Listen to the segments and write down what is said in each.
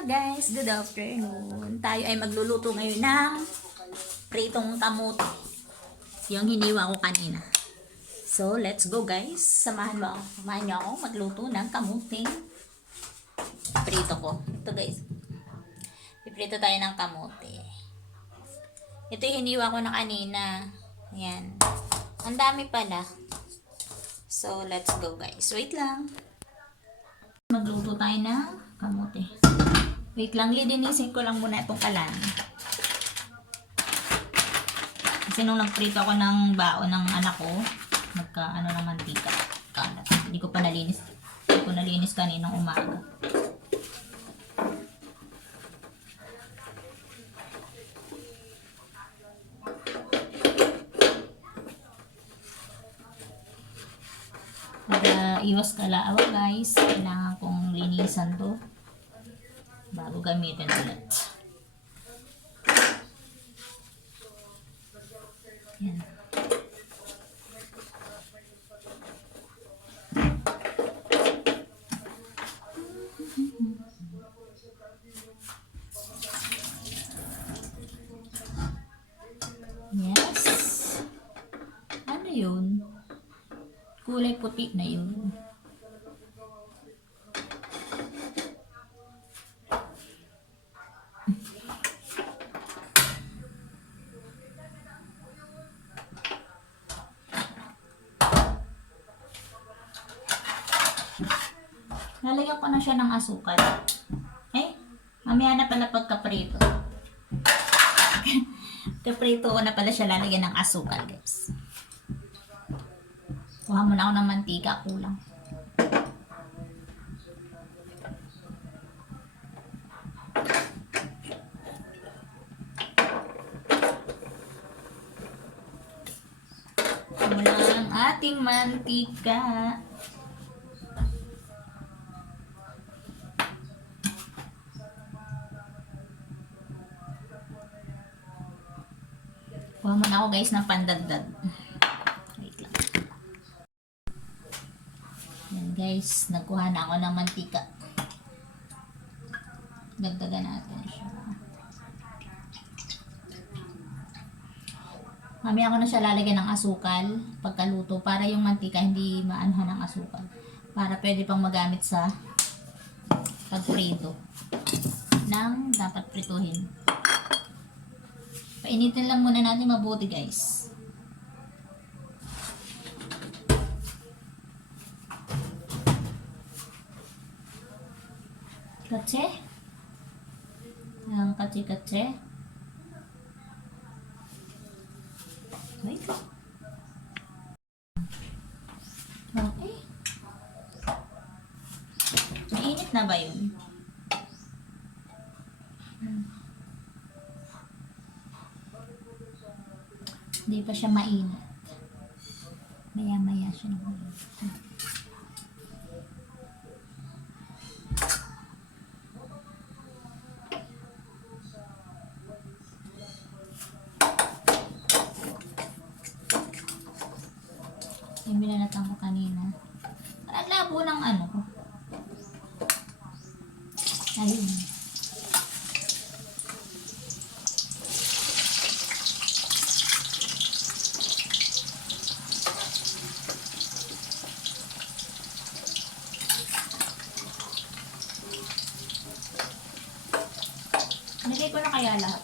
Guys, good afternoon. Tayo ay magluluto ngayon ng pritong kamote. Yung hiniwa ko kanina. So, let's go guys. Samahan niyo ako magluto ng kamuting prito ko. Ito guys. Piprito tayo ng kamote. Ito yung hiniwa ko na kanina. Ayan. Ang dami pala. So, let's go guys. Wait lang. Magluto tayo ng kamote. Wait lang, lidinisin ko lang muna itong kalan. Kasi nung nagprito ako ng baon ng anak ko, nagka-ano ng mantika. Kalat. Hindi ko pa nalinis. Hindi ko nalinis kaninang umaga. Para iwas kalaawa guys, kailangan kong linisan to bago gamitin ulit. Yan. Yes. Ano yun? Kulay puti na yun. Lalagyan ko na siya ng asukal. Mamaya na pala pagkaprito. Kaprito ko na pala siya lalagyan ng asukal, guys. Kuha muna ako ng mantika, kulang. Mula ang ating mantika. Kuha muna ako guys ng pandagdag. Wait lang. Yan guys, nagkuha na ako ng mantika. Dagdagan natin siya. Mamaya ko na siya lalagyan ng asukal pagkaluto para yung mantika hindi maanhan ng asukal. Para pwede pang magamit sa pagprito ng dapat prituhin. Painitin lang muna natin mabuti guys. Katse. Ang katse-katse. Wait. Okay. Mainit na ba yun? Hindi pa siya mainit. Maya-maya siya na mainit. Yung binalatan ko kanina. Ang labo ng ano ko. Ayun. Nilagay ko na kaya lahat.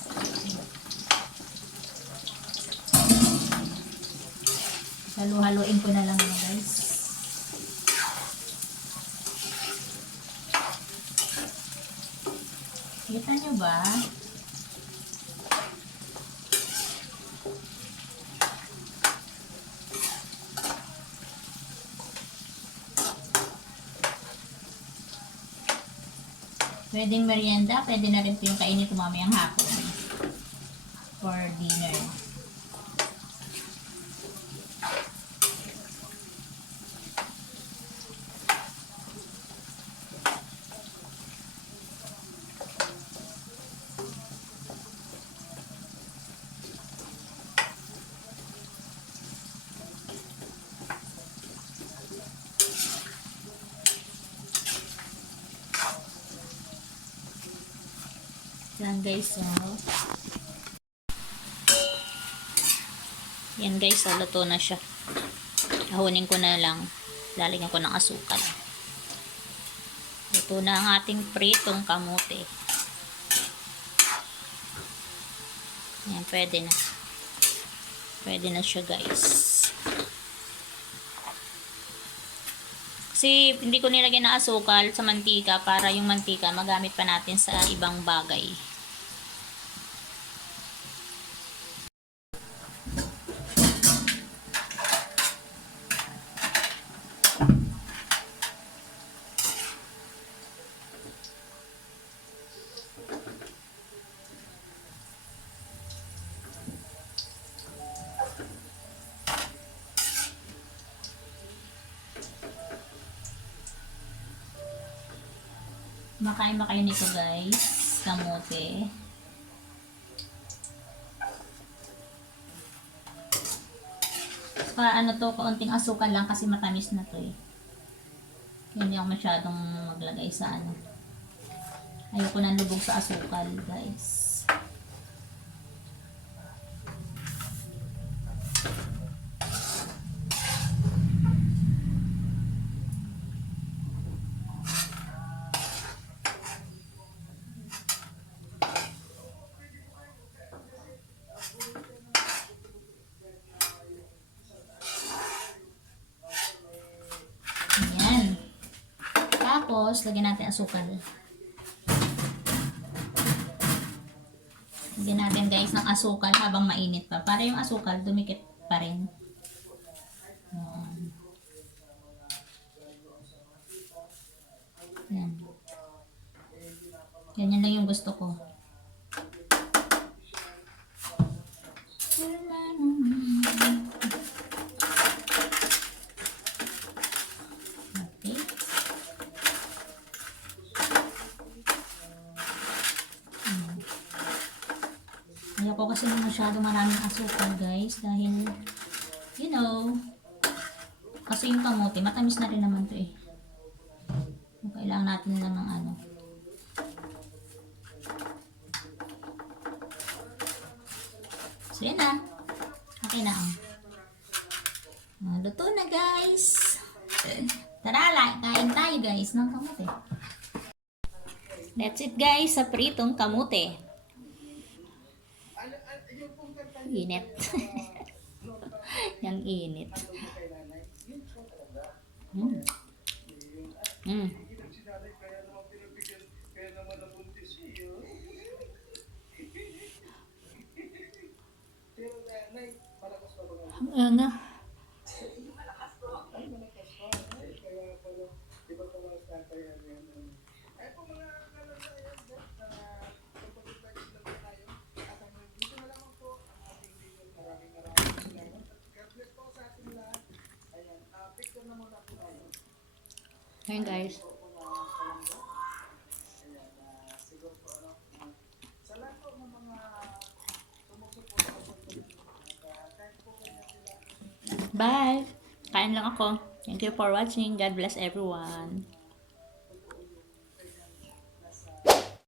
Halo-haloin ko na lang mga guys. Kita nyo ba? Pwedeng merienda, pwede na rin ito yung kainin ko mamayang hapon for dinner. Yan guys, oh. Yan guys, oh, luto na siya. Ahunin ko na lang. Lalagyan ko ng asukal. Luto na ang ating pritong kamote. Yan, pwede na. Pwede na siya guys. Kasi hindi ko nilagyan ng asukal sa mantika para yung mantika magamit pa natin sa ibang bagay. Makain ba kayo nito guys? Kamote. Ano to, kaunting asukal lang kasi matamis na to eh. Hindi ako masyadong maglagay sa ano. Ayoko nang lubog sa asukal guys. Ayan. Tapos, lagyan natin asukal. Lagyan natin guys ng asukal habang mainit pa. Para yung asukal dumikit pa rin. Ayan. Ayan. Ganyan lang yung gusto ko. Ayoko kasi masyado maraming asukal guys dahil you know kasi yung kamote matamis na rin naman to eh. Kailangan natin lang ng ano. So yan na. Okay na. Luto na guys. Tara, kain tayo guys ng kamote. That's it guys sa pritong kamote. Init. Yang init. Ano? Ayan guys. Bye! Kain lang ako. Thank you for watching. God bless everyone.